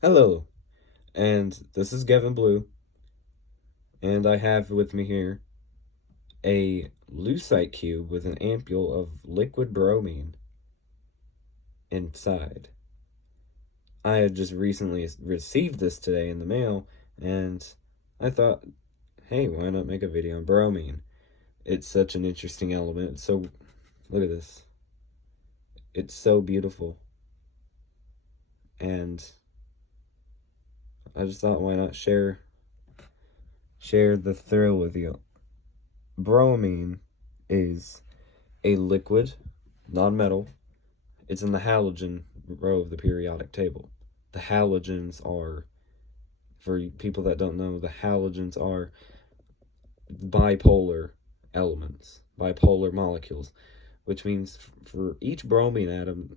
Hello, and this is Gavin Blue, and I have with me here a lucite cube with an ampule of liquid bromine inside. I had just recently received this today in the mail, and I thought, hey, why not make a video on bromine? It's such an interesting element. So, look at this. It's so beautiful, and I just thought, why not share the thrill with you? Bromine is a liquid, non-metal. It's in the halogen row of the periodic table. The halogens are, for people that don't know, the halogens are bipolar elements, bipolar molecules, which means for each bromine atom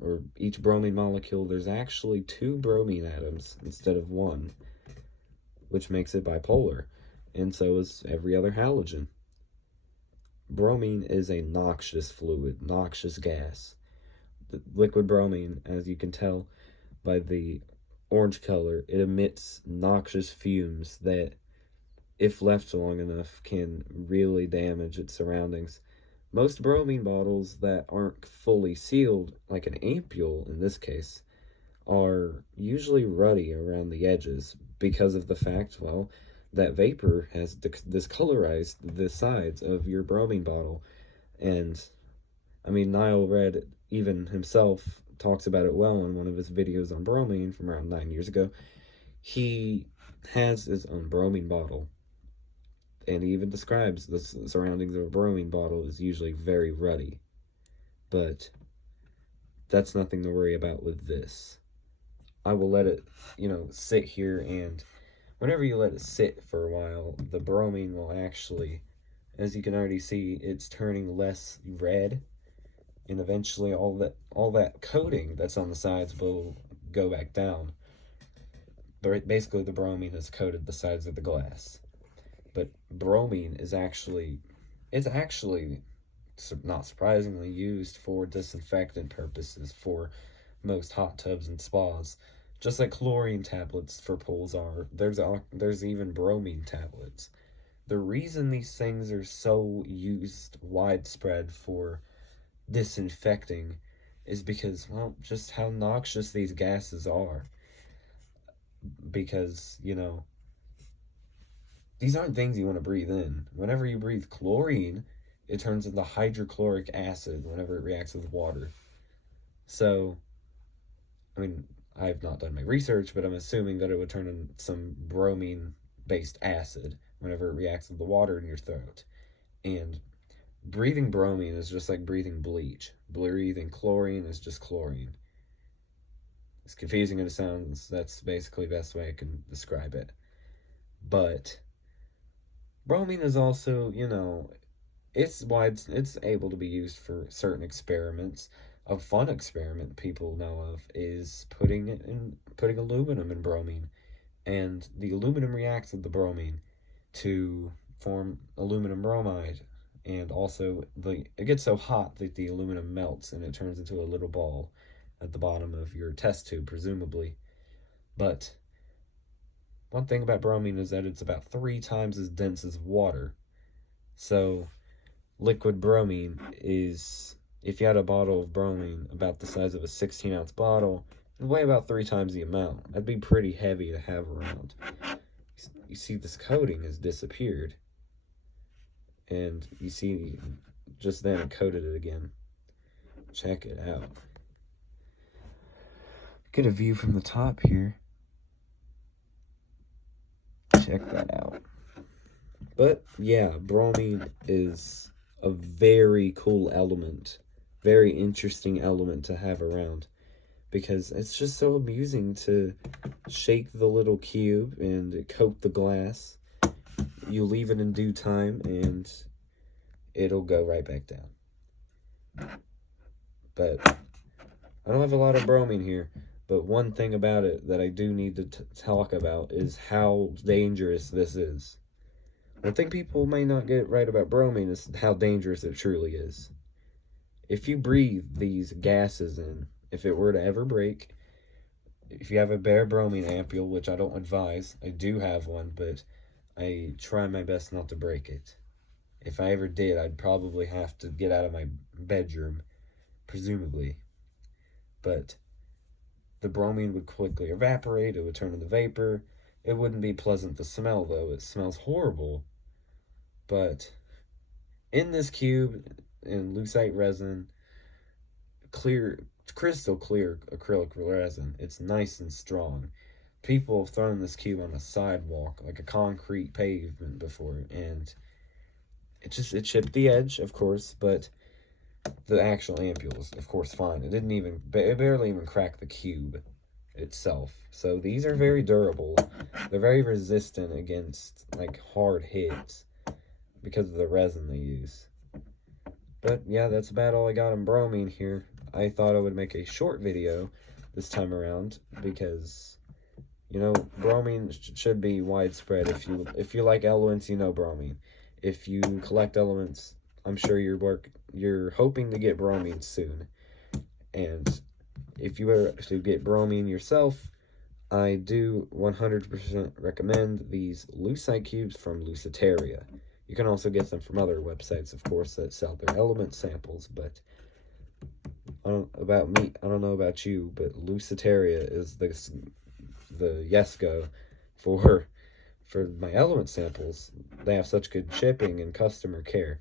or each bromine molecule, there's actually two bromine atoms instead of one, which makes it bipolar. And so is every other halogen. Bromine is a noxious fluid, noxious gas. The liquid bromine, as you can tell by the orange color, it emits noxious fumes that, if left long enough, can really damage its surroundings. Most bromine bottles that aren't fully sealed, like an ampule in this case, are usually ruddy around the edges because of the fact, well, that vapor has discolorized the sides of your bromine bottle. And I mean, Nile Red, even himself, talks about it well in one of his videos on bromine from around 9 years ago. He has his own bromine bottle, and he even describes the surroundings of a bromine bottle is usually very ruddy. But that's nothing to worry about with this. I will let it, sit here, and whenever you let it sit for a while, the bromine will actually, as you can already see, it's turning less red, and eventually all that coating that's on the sides will go back down. But basically, the bromine has coated the sides of the glass. But bromine is actually not surprisingly used for disinfectant purposes for most hot tubs and spas. Just like chlorine tablets for pools are, there's even bromine tablets. The reason these things are so used widespread for disinfecting is because, well, just how noxious these gases are. Because, these aren't things you want to breathe in. Whenever you breathe chlorine, it turns into hydrochloric acid whenever it reacts with water. So, I mean, I've not done my research, but I'm assuming that it would turn into some bromine based acid whenever it reacts with the water in your throat. And breathing bromine is just like breathing bleach. Breathing chlorine is just chlorine. As confusing as it sounds, that's basically the best way I can describe it. But bromine is also, it's able to be used for certain experiments. A fun experiment people know of is putting aluminum in bromine, and the aluminum reacts with the bromine to form aluminum bromide, and also it gets so hot that the aluminum melts and it turns into a little ball at the bottom of your test tube, presumably. But one thing about bromine is that it's about 3 times as dense as water. So liquid bromine is, if you had a bottle of bromine about the size of a 16-ounce bottle, it'd weigh about 3 times the amount. That'd be pretty heavy to have around. You see, this coating has disappeared. And you see, just then it coated it again. Check it out. Get a view from the top here. Check that out. But yeah, bromine is a very cool element, very interesting element to have around, because it's just so amusing to shake the little cube and coat the glass. You leave it in due time and it'll go right back down. But I don't have a lot of bromine here, but one thing about it that I do need to talk about is how dangerous this is. One thing people may not get right about bromine is how dangerous it truly is. If you breathe these gases in, if it were to ever break, if you have a bare bromine ampule, which I don't advise, I do have one, but I try my best not to break it. If I ever did, I'd probably have to get out of my bedroom, presumably. But the bromine would quickly evaporate, it would turn into vapor. It wouldn't be pleasant to smell, though. It smells horrible. But in this cube, in lucite resin, clear, crystal clear acrylic resin, it's nice and strong. People have thrown this cube on a sidewalk, like a concrete pavement before, and it chipped the edge, of course, but the actual ampule is, of course, fine. It barely even cracked the cube itself. So these are very durable. They're very resistant against, like, hard hits because of the resin they use. But yeah, that's about all I got on bromine here. I thought I would make a short video this time around because, you know, bromine should be widespread. If you like elements, you know bromine. If you collect elements, I'm sure you're hoping to get bromine soon. And if you were to get bromine yourself, I do 100% recommend these lucite cubes from Luciteria. You can also get them from other websites, of course, that sell their element samples, but I don't know about you, but Luciteria is the yes-go for my element samples. They have such good shipping and customer care.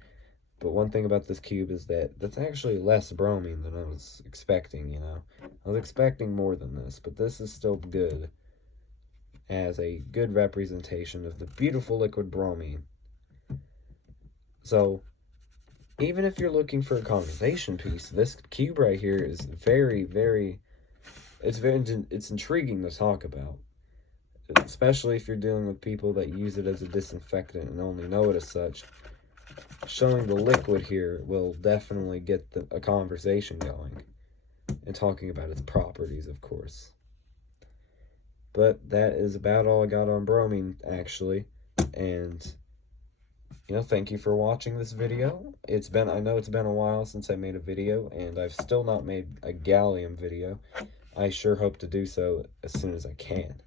But one thing about this cube is that that's actually less bromine than I was expecting, you know. I was expecting more than this, but this is still good as a good representation of the beautiful liquid bromine. So, even if you're looking for a conversation piece, this cube right here is it's intriguing to talk about. Especially if you're dealing with people that use it as a disinfectant and only know it as such. Showing the liquid here will definitely get a conversation going. And talking about its properties, of course. But that is about all I got on bromine, actually. And, you know, thank you for watching this video. I know it's been a while since I made a video, and I've still not made a gallium video. I sure hope to do so as soon as I can.